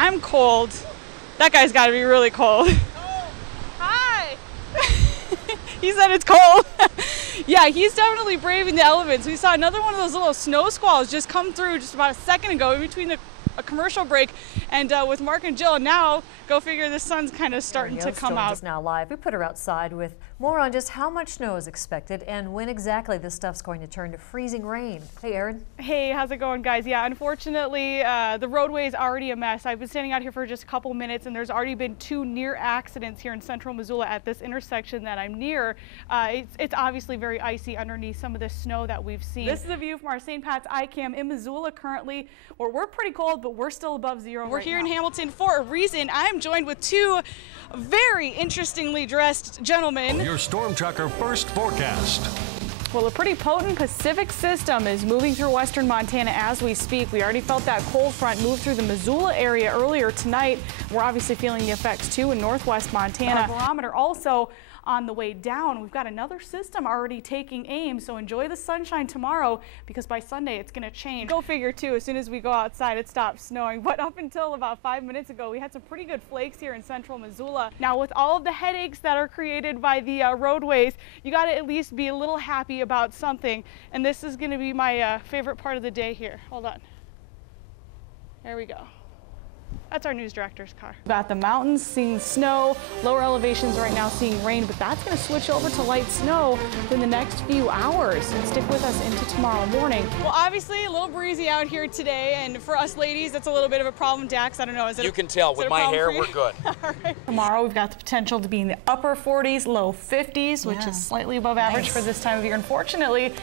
I'm cold. That guy's got to be really cold. Oh, hi. He said it's cold. Yeah, he's definitely braving the elements. We saw another one of those little snow squalls just come through just about a second ago in between a commercial break and with Mark and Jill. Now, go figure, the sun's kind of starting to come out. Is now live. We put her outside with more on just how much snow is expected and when exactly this stuff's going to turn to freezing rain. Hey, Erin. Hey, how's it going, guys? Yeah, unfortunately, the roadway is already a mess. I've been standing out here for just a couple minutes, and there's already been 2 near accidents here in central Missoula at this intersection that I'm near. It's obviously very icy underneath some of the snow that we've seen. This is a view from our St. Pat's iCam in Missoula currently, where we're pretty cold, but we're still above zero. We're here in Hamilton for a reason. I'm joined with 2 very interestingly dressed gentlemen. Your Storm Tracker first forecast. Well, a pretty potent Pacific system is moving through western Montana as we speak. We already felt that cold front move through the Missoula area earlier tonight. We're obviously feeling the effects too in northwest Montana. Our barometer also on the way down. We've got another system already taking aim, so enjoy the sunshine tomorrow because by Sunday it's going to change. Go figure too, as soon as we go outside it stops snowing, but up until about 5 minutes ago we had some pretty good flakes here in central Missoula. Now with all of the headaches that are created by the roadways, you got to at least be a little happy about something, and this is going to be my favorite part of the day here. Hold on. There we go. That's our news director's car. We've got the mountains seeing snow, lower elevations right now seeing rain, but that's going to switch over to light snow in the next few hours and stick with us into tomorrow morning. Well, obviously a little breezy out here today, and for us ladies, that's a little bit of a problem. Dax, I don't know. Is it? You can tell with my hair, we're good. All right. Tomorrow we've got the potential to be in the upper 40s, low 50s, which is slightly above average for this time of year. Unfortunately,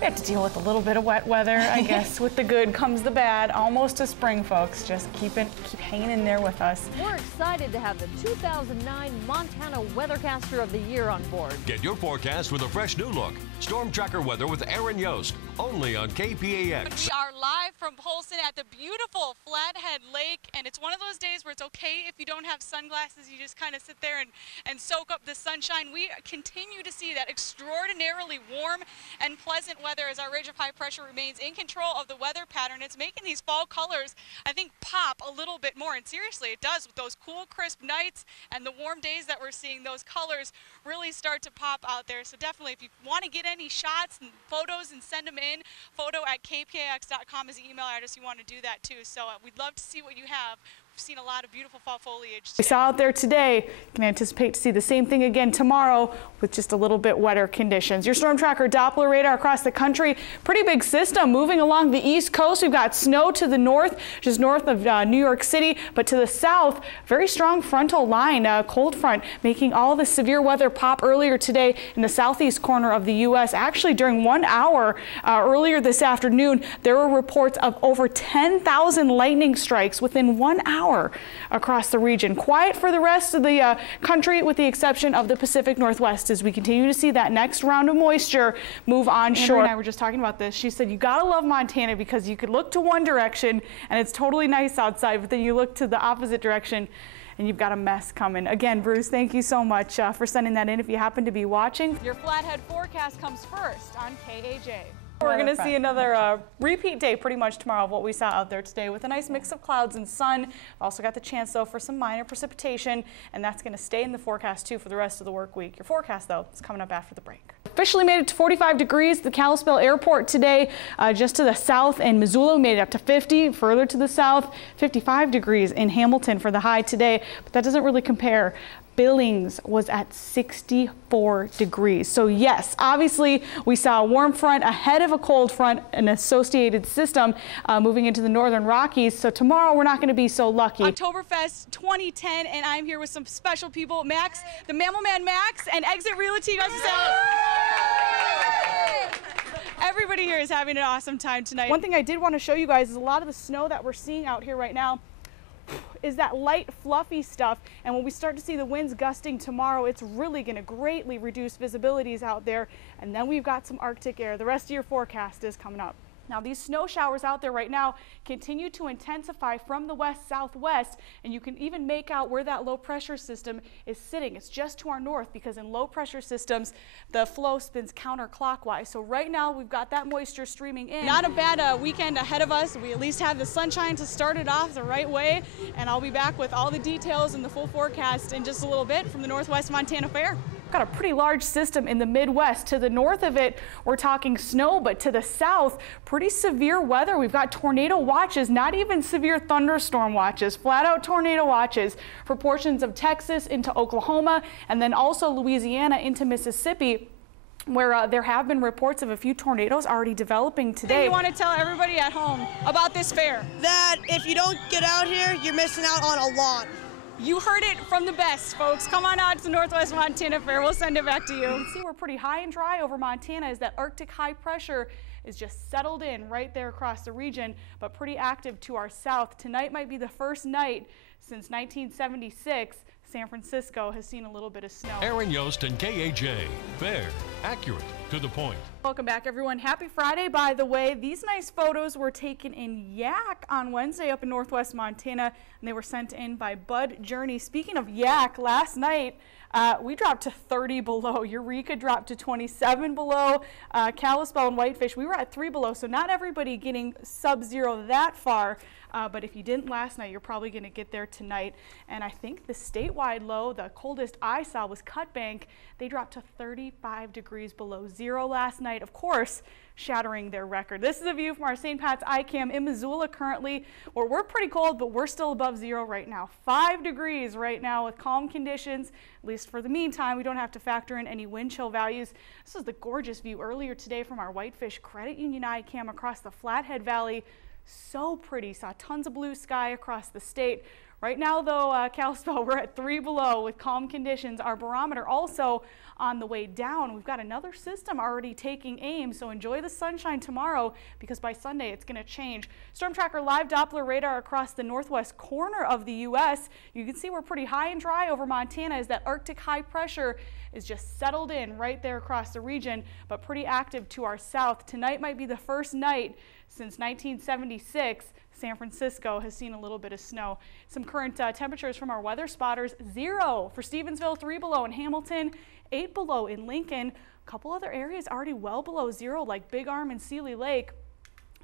we have to deal with a little bit of wet weather, I guess. With the good comes the bad. Almost a spring, folks. Just keep hanging in there with us. We're excited to have the 2009 Montana Weathercaster of the Year on board. Get your forecast with a fresh new look. Storm Tracker weather with Erin Yost, only on KPAX. We are live from Polson at the beautiful Flathead Lake, and it's one of those days where it's okay if you don't have sunglasses. You just kind of sit there and soak up the sunshine. We continue to see that extraordinarily warm and pleasant weather as our ridge of high pressure remains in control of the weather pattern. It's making these fall colors, I think, pop a little bit more, and seriously it does. With those cool crisp nights and the warm days that we're seeing, those colors really start to pop out there. So definitely, if you want to get any shots and photos and send them in, photo@kpax.com is the email address. You want to do that too, so we'd love to see what you have. We've seen a lot of beautiful fall foliage today. We saw out there today. You can anticipate to see the same thing again tomorrow with just a little bit wetter conditions. Your Storm Tracker Doppler radar across the country. Pretty big system moving along the east coast. We've got snow to the north, just north of New York City, but to the south, very strong frontal line, cold front, making all the severe weather pop earlier today in the southeast corner of the U.S. Actually, during 1 hour earlier this afternoon, there were reports of over 10,000 lightning strikes within 1 hour across the region. Quiet for the rest of the country with the exception of the Pacific Northwest as we continue to see that next round of moisture move onshore. Andrew and I were just talking about this. She said you gotta love Montana because you could look to one direction and it's totally nice outside, but then you look to the opposite direction and you've got a mess coming. Again, Bruce, thank you so much for sending that in if you happen to be watching. Your Flathead forecast comes first on KAJ. We're going to see another repeat day pretty much tomorrow of what we saw out there today with a nice mix of clouds and sun. Also got the chance though for some minor precipitation, and that's going to stay in the forecast too for the rest of the work week. Your forecast though is coming up after the break. Officially made it to 45 degrees at the Kalispell Airport today. Just to the south in Missoula, we made it up to 50. Further to the south, 55 degrees in Hamilton for the high today, but that doesn't really compare. Billings was at 64 degrees. So yes, obviously we saw a warm front ahead of a cold front, an associated system moving into the northern Rockies. So tomorrow we're not going to be so lucky. Oktoberfest 2010, and I'm here with some special people. Max, the Mammal Man Max, and Exit Realty. You guys everybody here is having an awesome time tonight. One thing I did want to show you guys is a lot of the snow that we're seeing out here right now is that light, fluffy stuff, and when we start to see the winds gusting tomorrow, it's really going to greatly reduce visibilities out there, and then we've got some Arctic air. The rest of your forecast is coming up. Now, these snow showers out there right now continue to intensify from the west-southwest, and you can even make out where that low pressure system is sitting. It's just to our north, because in low pressure systems, the flow spins counterclockwise. So right now, we've got that moisture streaming in. Not a bad weekend ahead of us. We at least have the sunshine to start it off the right way, and I'll be back with all the details and the full forecast in just a little bit from the Northwest Montana Fair. Got a pretty large system in the Midwest. To the north of it, we're talking snow, but to the south, pretty severe weather. We've got tornado watches, not even severe thunderstorm watches, flat out tornado watches for portions of Texas into Oklahoma, and then also Louisiana into Mississippi, where there have been reports of a few tornadoes already developing today. You want to tell everybody at home about this fair? That if you don't get out here, you're missing out on a lot. You heard it from the best, folks. Come on out to the Northwest Montana Fair. We'll send it back to you. You can see we're pretty high and dry over Montana as that Arctic high pressure is just settled in right there across the region, but pretty active to our south. Tonight might be the first night since 1976 San Francisco has seen a little bit of snow. Erin Yost and KAJ. Fair, accurate, to the point. Welcome back, everyone. Happy Friday, by the way. These nice photos were taken in Yak on Wednesday up in Northwest Montana, and they were sent in by Bud Journey. Speaking of Yak, last night we dropped to 30 below. Eureka dropped to 27 below. Kalispell and Whitefish, we were at 3 below, so not everybody getting sub-zero that far. But if you didn't last night, you're probably going to get there tonight. And I think the statewide low, the coldest I saw, was Cut Bank. They dropped to 35 degrees below zero last night, of course, shattering their record. This is a view from our St. Pat's iCam in Missoula currently, where we're pretty cold, but we're still above zero right now. 5 degrees right now with calm conditions, at least for the meantime. We don't have to factor in any wind chill values. This is the gorgeous view earlier today from our Whitefish Credit Union iCam across the Flathead Valley. So pretty. Saw tons of blue sky across the state. Right now, though, Kalispell, we're at 3 below with calm conditions. Our barometer also on the way down. We've got another system already taking aim, so enjoy the sunshine tomorrow because by Sunday it's going to change. Storm Tracker live Doppler radar across the northwest corner of the U.S. You can see we're pretty high and dry over Montana as that Arctic high pressure is just settled in right there across the region, but pretty active to our south. Tonight might be the first night since 1976 San Francisco has seen a little bit of snow. Some current temperatures from our weather spotters: 0 for Stevensville, 3 below in Hamilton, 8 below in Lincoln. A couple other areas already well below 0 like Big Arm and Sealy Lake.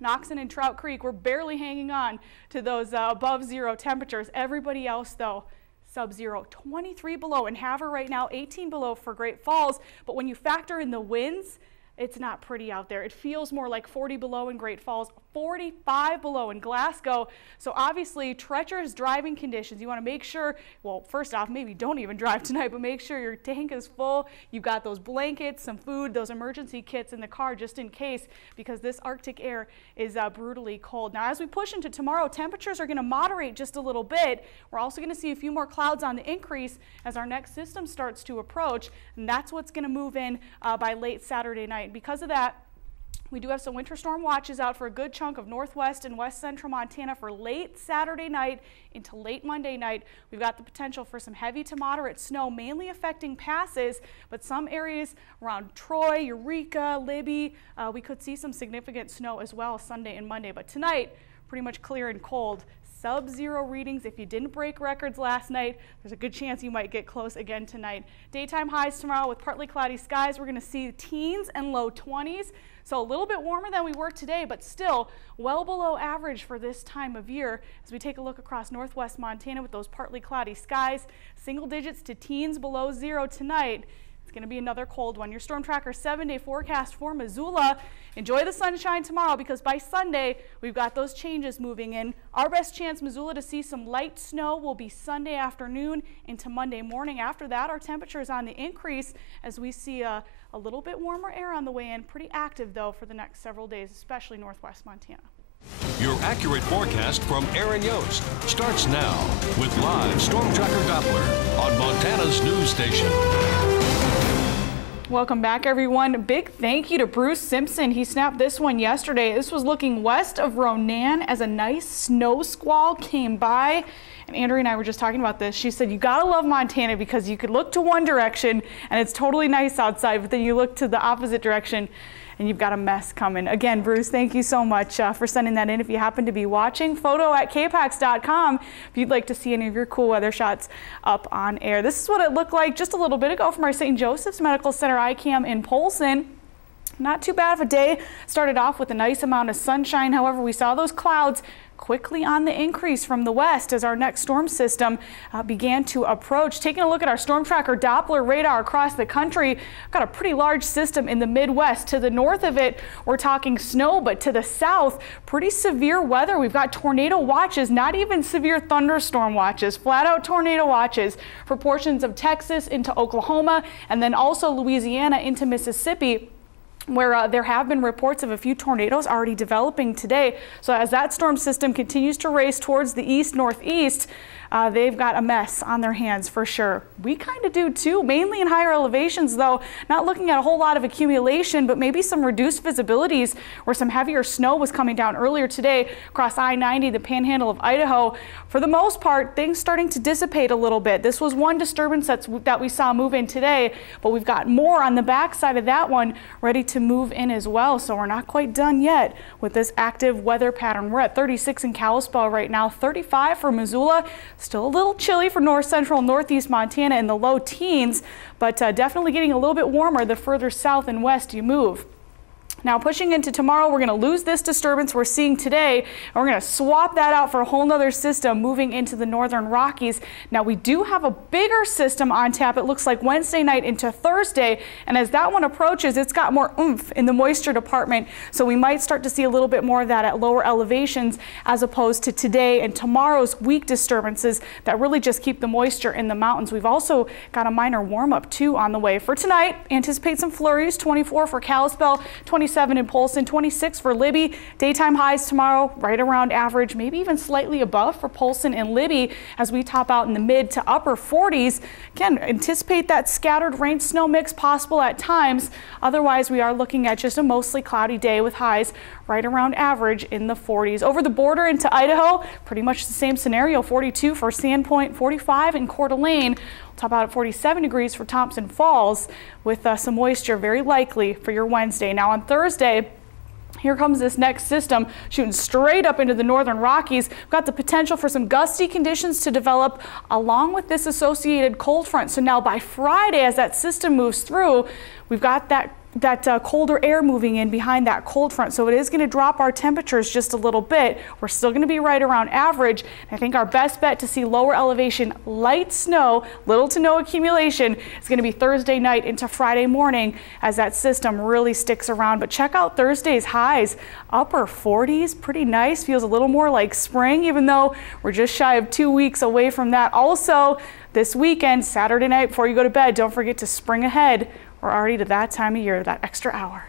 Knoxon and Trout Creek, we're barely hanging on to those above 0 temperatures. Everybody else, though, sub-zero. 23 below in Havre right now, 18 below for Great Falls. But when you factor in the winds, it's not pretty out there. It feels more like 40 below in Great Falls, 45 below in Glasgow. So obviously treacherous driving conditions. You want to make sure, well, first off, maybe don't even drive tonight, but make sure your tank is full. You've got those blankets, some food, those emergency kits in the car just in case, because this Arctic air is brutally cold. Now, as we push into tomorrow, temperatures are going to moderate just a little bit. We're also going to see a few more clouds on the increase as our next system starts to approach, and that's what's going to move in by late Saturday night. Because of that, we do have some winter storm watches out for a good chunk of northwest and west central Montana for late Saturday night into late Monday night. We've got the potential for some heavy to moderate snow, mainly affecting passes, but some areas around Troy, Eureka, Libby, we could see some significant snow as well Sunday and Monday. But tonight, pretty much clear and cold. Sub-zero readings. If you didn't break records last night, there's a good chance you might get close again tonight. Daytime highs tomorrow with partly cloudy skies. We're going to see teens and low 20s. So a little bit warmer than we were today, but still well below average for this time of year. As we take a look across northwest Montana with those partly cloudy skies, single digits to teens below 0 tonight. It's going to be another cold one. Your Storm Tracker 7-day forecast for Missoula. Enjoy the sunshine tomorrow because by Sunday, we've got those changes moving in. Our best chance, Missoula, to see some light snow will be Sunday afternoon into Monday morning. After that, our temperatures on the increase as we see a little bit warmer air on the way in. Pretty active, though, for the next several days, especially northwest Montana. Your accurate forecast from Erin Yost starts now with live Storm Tracker Doppler on Montana's news station. Welcome back, everyone. Big thank you to Bruce Simpson. He snapped this one yesterday. This was looking west of Ronan as a nice snow squall came by. And Andrea and I were just talking about this. She said, you gotta love Montana because you could look to one direction and it's totally nice outside, but then you look to the opposite direction and you've got a mess coming. Again, Bruce, thank you so much for sending that in. If you happen to be watching, photo@kpax.com if you'd like to see any of your cool weather shots up on air. This is what it looked like just a little bit ago from our St. Joseph's Medical Center iCam in Polson. Not too bad of a day. Started off with a nice amount of sunshine. However, we saw those clouds quickly on the increase from the west as our next storm system began to approach. Taking a look at our storm tracker Doppler radar across the country, got a pretty large system in the Midwest. To the north of it, we're talking snow, but to the south, pretty severe weather. We've got tornado watches, not even severe thunderstorm watches, flat out tornado watches for portions of Texas into Oklahoma and then also Louisiana into Mississippi, where there have been reports of a few tornadoes already developing today. So as that storm system continues to race towards the east-northeast, they've got a mess on their hands for sure. We kind of do too, mainly in higher elevations though, not looking at a whole lot of accumulation, but maybe some reduced visibilities where some heavier snow was coming down earlier today across I-90, the panhandle of Idaho. For the most part, things starting to dissipate a little bit. This was one disturbance that we saw move in today, but we've got more on the backside of that one ready to move in as well. So we're not quite done yet with this active weather pattern. We're at 36 in Kalispell right now, 35 for Missoula. Still a little chilly for north central and northeast Montana in the low teens, but definitely getting a little bit warmer the further south and west you move. Now pushing into tomorrow, we're going to lose this disturbance we're seeing today, and we're going to swap that out for a whole nother system moving into the northern Rockies. Now we do have a bigger system on tap, it looks like Wednesday night into Thursday, and as that one approaches, it's got more oomph in the moisture department, so we might start to see a little bit more of that at lower elevations as opposed to today and tomorrow's weak disturbances that really just keep the moisture in the mountains. We've also got a minor warm-up too on the way. For tonight, anticipate some flurries, 24 for Kalispell, 27 in Polson, 26 for Libby. Daytime highs tomorrow right around average, maybe even slightly above for Polson and Libby as we top out in the mid to upper 40s. Again, anticipate that scattered rain snow mix possible at times. Otherwise, we are looking at just a mostly cloudy day with highs right around average in the 40s. Over the border into Idaho, pretty much the same scenario, 42 for Sandpoint, 45 in Coeur d'Alene. Top out at 47 degrees for Thompson Falls with some moisture very likely for your Wednesday. Now on Thursday, here comes this next system shooting straight up into the northern Rockies. We've got the potential for some gusty conditions to develop along with this associated cold front. So now by Friday, as that system moves through, we've got that colder air moving in behind that cold front. So it is going to drop our temperatures just a little bit. We're still going to be right around average. I think our best bet to see lower elevation, light snow, little to no accumulation is going to be Thursday night into Friday morning as that system really sticks around. But check out Thursday's highs, upper 40s, pretty nice. Feels a little more like spring, even though we're just shy of 2 weeks away from that. Also, this weekend, Saturday night before you go to bed, don't forget to spring ahead. We're already to that time of year, that extra hour.